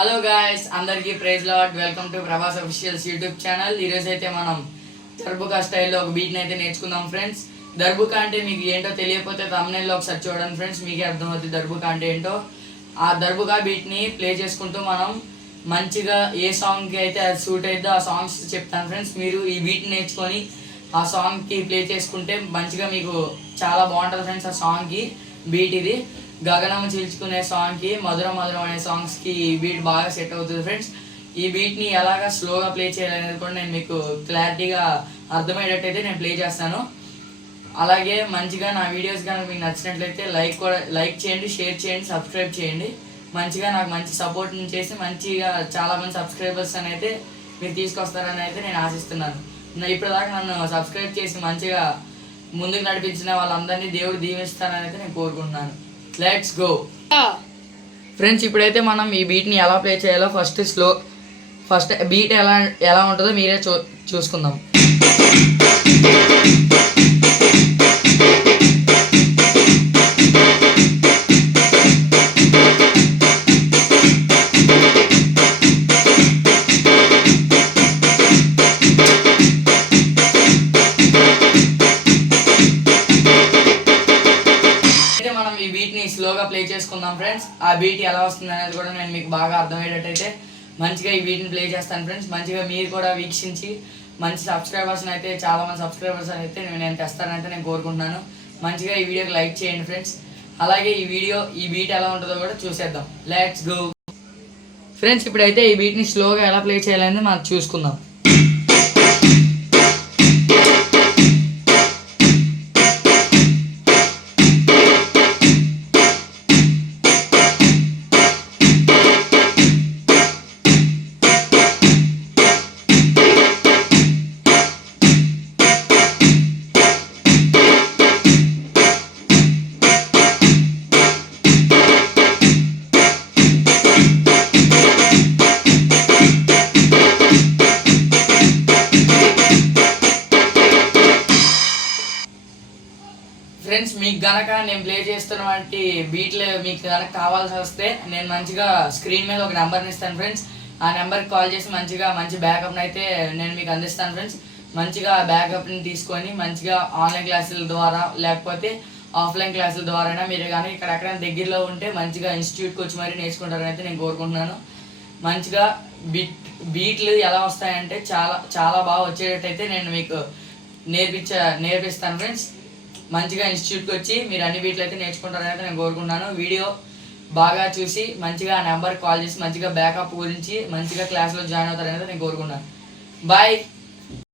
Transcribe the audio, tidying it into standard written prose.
Hello guys, అందరికీ praise lord. Welcome to Prabhas officials YouTube channel. ఈరోజు అయితే మనం దర్బుకా స్టైల్లో ఒక బీట్ని అయితే నేర్చుకుందాం ఫ్రెండ్స్. దర్బుకా అంటే మీకు ఏంటో తెలియకపోతే తమ్నెయిల్లో ఒకసారి చూడండి ఫ్రెండ్స్, మీకే అర్థమవుతుంది దర్బుకా అంటే ఏంటో. ఆ దర్బుకా బీట్ని ప్లే చేసుకుంటూ మనం మంచిగా ఏ సాంగ్కి అయితే అది సూట్ అయిద్దో ఆ సాంగ్స్ చెప్తాను ఫ్రెండ్స్. మీరు ఈ బీట్ని నేర్చుకొని ఆ సాంగ్కి ప్లే చేసుకుంటే మంచిగా మీకు చాలా బాగుంటుంది ఫ్రెండ్స్. ఆ సాంగ్కి బీట్ ఇది గగనము చీల్చుకునే సాంగ్కి, మధుర మధురం అనే సాంగ్స్కి ఈ బీట్ బాగా సెట్ అవుతుంది ఫ్రెండ్స్. ఈ బీట్ని ఎలాగా స్లోగా ప్లే చేయాలనేది కూడా నేను మీకు క్లారిటీగా అర్థమయ్యేటట్టయితే నేను ప్లే చేస్తాను. అలాగే మంచిగా నా వీడియోస్ కనుక మీకు నచ్చినట్లయితే లైక్ చేయండి, షేర్ చేయండి, సబ్స్క్రైబ్ చేయండి. మంచిగా నాకు మంచి సపోర్ట్ చేసి మంచిగా చాలామంది సబ్స్క్రైబర్స్ అని అయితే మీరు తీసుకొస్తారని అయితే నేను ఆశిస్తున్నాను. ఇప్పటిదాకా నన్ను సబ్స్క్రైబ్ చేసి మంచిగా ముందుకు నడిపించిన వాళ్ళందరినీ దేవుడు దీవిస్తానని అయితే నేను కోరుకుంటున్నాను. Let's go friends. ఇప్పుడైతే మనం ఈ బీట్ని ఎలా ప్లే చేయాలో ఫస్ట్ బీట్ ఎలా ఉంటుందో మీరే చూసుకుందాం. ఈ బీట్ని స్లోగా ప్లే చేసుకుందాం ఫ్రెండ్స్. ఆ బీట్ ఎలా వస్తుంది అనేది కూడా నేను మీకు బాగా అర్థమయ్యేటట్టయితే మంచిగా ఈ బీట్ని ప్లే చేస్తాను ఫ్రెండ్స్. మంచిగా మీరు కూడా వీక్షించి మంచి సబ్స్క్రైబర్స్ని అయితే చాలామంది సబ్స్క్రైబర్స్ అయితే నేను తెస్తానైతే నేను కోరుకుంటున్నాను. మంచిగా ఈ వీడియోకి లైక్ చేయండి ఫ్రెండ్స్. అలాగే ఈ బీట్ ఎలా ఉంటుందో కూడా చూసేద్దాం. Let's go friends. ఇప్పుడైతే ఈ బీట్ని స్లోగా ఎలా ప్లే చేయాలని మనం చూసుకుందాం. ఫ్రెండ్స్, మీకు గనక నేను ప్లే చేస్తున్నటువంటి బీట్లు మీకు కనుక కావాల్సి వస్తే నేను మంచిగా స్క్రీన్ మీద ఒక నెంబర్ని ఇస్తాను ఫ్రెండ్స్. ఆ నెంబర్కి కాల్ చేసి మంచి బ్యాకప్ని అయితే నేను మీకు అందిస్తాను ఫ్రెండ్స్. మంచిగా బ్యాకప్ని తీసుకొని మంచిగా ఆన్లైన్ క్లాసుల ద్వారా లేకపోతే ఆఫ్లైన్ క్లాసుల ద్వారా మీరు కానీ ఎక్కడైనా దగ్గరలో ఉంటే మంచిగా ఇన్స్టిట్యూట్కి వచ్చి మరీ నేర్చుకుంటారని అయితే నేను కోరుకుంటున్నాను. మంచిగా బీట్లు ఎలా వస్తాయంటే చాలా చాలా బాగా వచ్చేటట్టయితే నేను మీకు నేర్పిస్తాను ఫ్రెండ్స్. మంచిగా ఇన్స్టిట్యూట్కి వచ్చి మీరు అన్ని బీట్లు అయితే నేర్చుకుంటారని అయితే నేను కోరుకుంటున్నాను. వీడియో బాగా చూసి మంచిగా ఆ నెంబర్కి కాల్ చేసి మంచిగా బ్యాకప్ గురించి మంచిగా క్లాస్లో జాయిన్ అవుతారని అయితే నేను కోరుకుంటున్నాను. బాయ్.